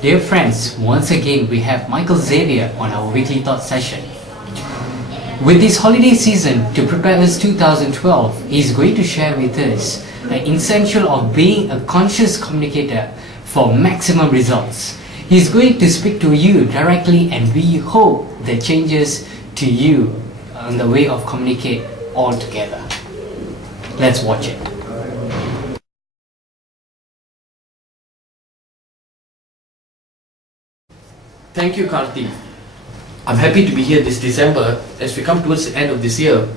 Dear friends, once again we have Xavier on our weekly thought session. With this holiday season to prepare us 2012, he is going to share with us the essential of being a conscious communicator for maximum results. He is going to speak to you directly, and we hope that changes to you on the way of communicate altogether. Let's watch it. Thank you, Karthi. I'm happy to be here this December. As we come towards the end of this year,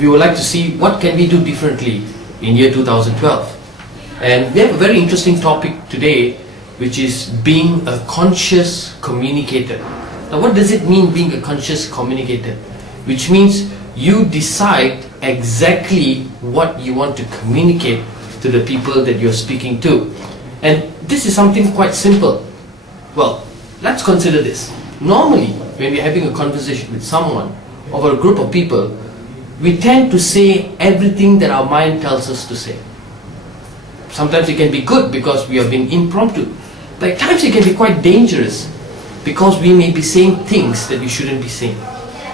we would like to see what can we do differently in year 2012. And we have a very interesting topic today, which is being a conscious communicator. Now, what does it mean being a conscious communicator? Which means you decide exactly what you want to communicate to the people that you're speaking to. And this is something quite simple. Well, let's consider this. Normally, when we're having a conversation with someone or a group of people, we tend to say everything that our mind tells us to say. Sometimes it can be good because we are being impromptu, but at times it can be quite dangerous because we may be saying things that we shouldn't be saying.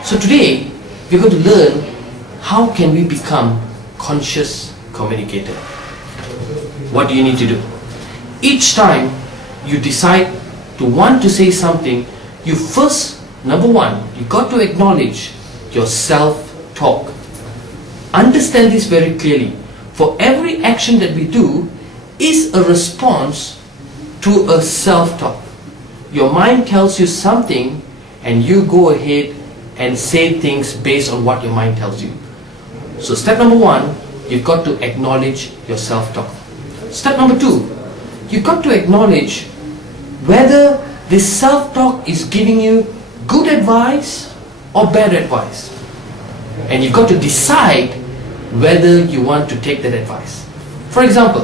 So today, we're going to learn how can we become conscious communicator. What do you need to do? Each time you decide to want to say something, you first, number one, you got to acknowledge your self-talk. Understand this very clearly. For every action that we do is a response to a self-talk. Your mind tells you something and you go ahead and say things based on what your mind tells you. So step number one, you've got to acknowledge your self-talk. Step number two, you've got to acknowledge whether this self-talk is giving you good advice or bad advice. And you've got to decide whether you want to take that advice. For example,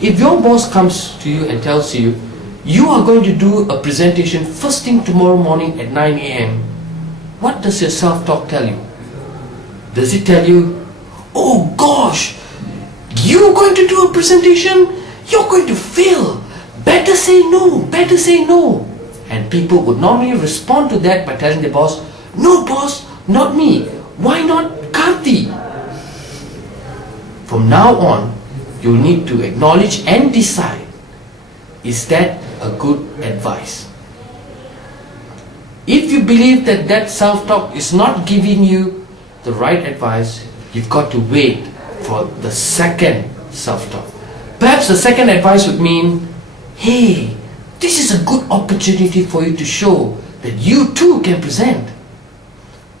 if your boss comes to you and tells you, you are going to do a presentation first thing tomorrow morning at 9 a.m., what does your self-talk tell you? Does it tell you, oh gosh, you're going to do a presentation? You're going to fail. Better say no, better say no. And people would normally respond to that by telling the boss, no boss, not me. Why not Karthi? From now on, you need to acknowledge and decide, is that a good advice? If you believe that that self-talk is not giving you the right advice, you've got to wait for the second self-talk. Perhaps the second advice would mean, hey, this is a good opportunity for you to show that you too can present.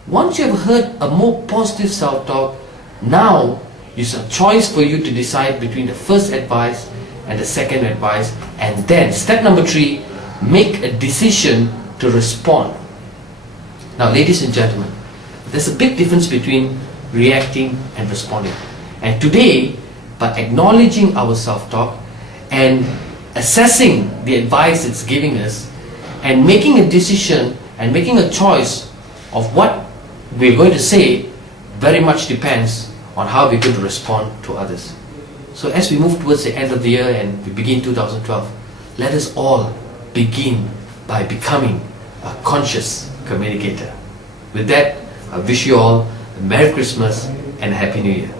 Once you have heard a more positive self-talk, now it's a choice for you to decide between the first advice and the second advice, and then step number three, make a decision to respond. Now, ladies and gentlemen, there's a big difference between reacting and responding. And today, by acknowledging our self-talk and assessing the advice it's giving us and making a decision and making a choice of what we're going to say, very much depends on how we're going to respond to others. So as we move towards the end of the year and we begin 2012, let us all begin by becoming a conscious communicator. With that, I wish you all a Merry Christmas and a Happy New Year.